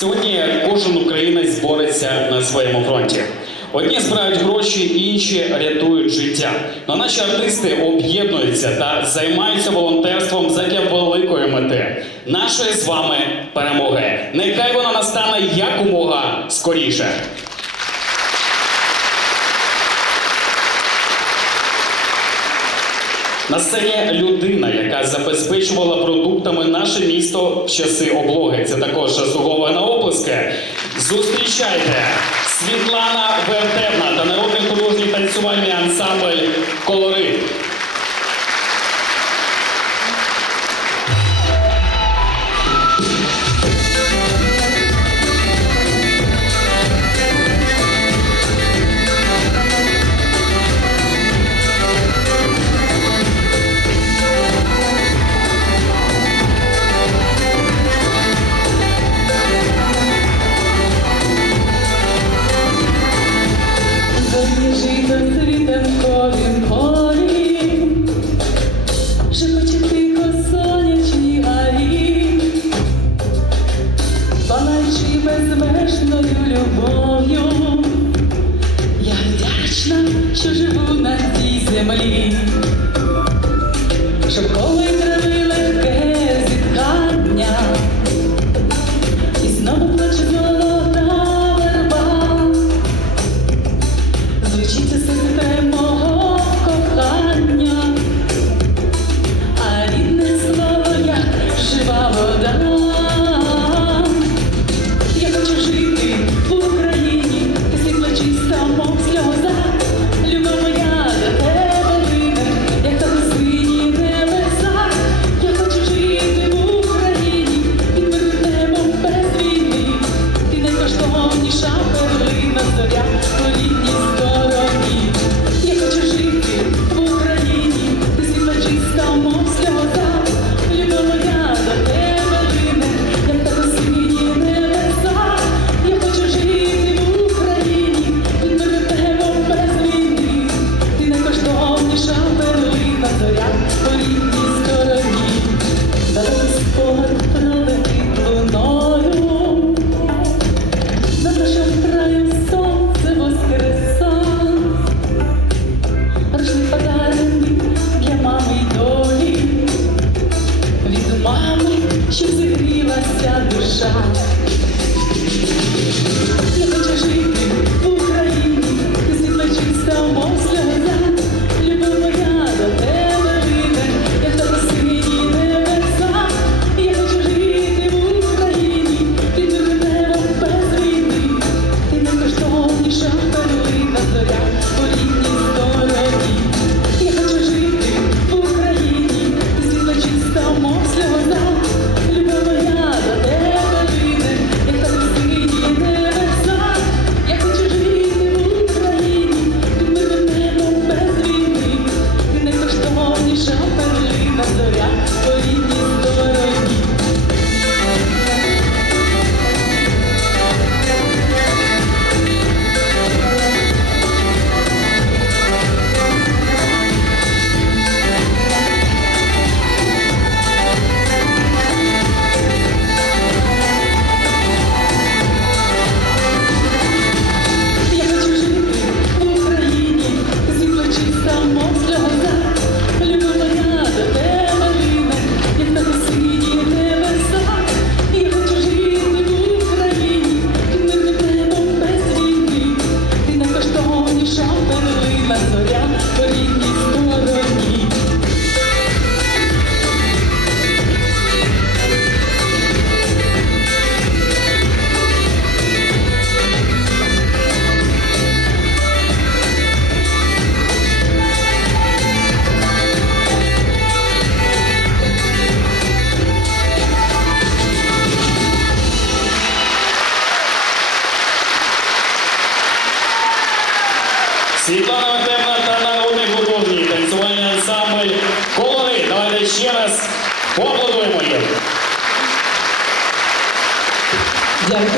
Сьогодні кожен українець бореться на своєму фронті. Одні збирають гроші, інші рятують життя. Но наші артисти об'єднуються та займаються волонтерством задля великої мети нашої з вами перемоги. Нехай вона настане якомога скоріше. На сцені людина, яка забезпечувала продуктами наше місто в часи облоги. Це також на оплески. Зустрічайте Світлана Вертевна та народний художній танцювальний de Usually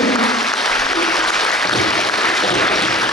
フフフフ。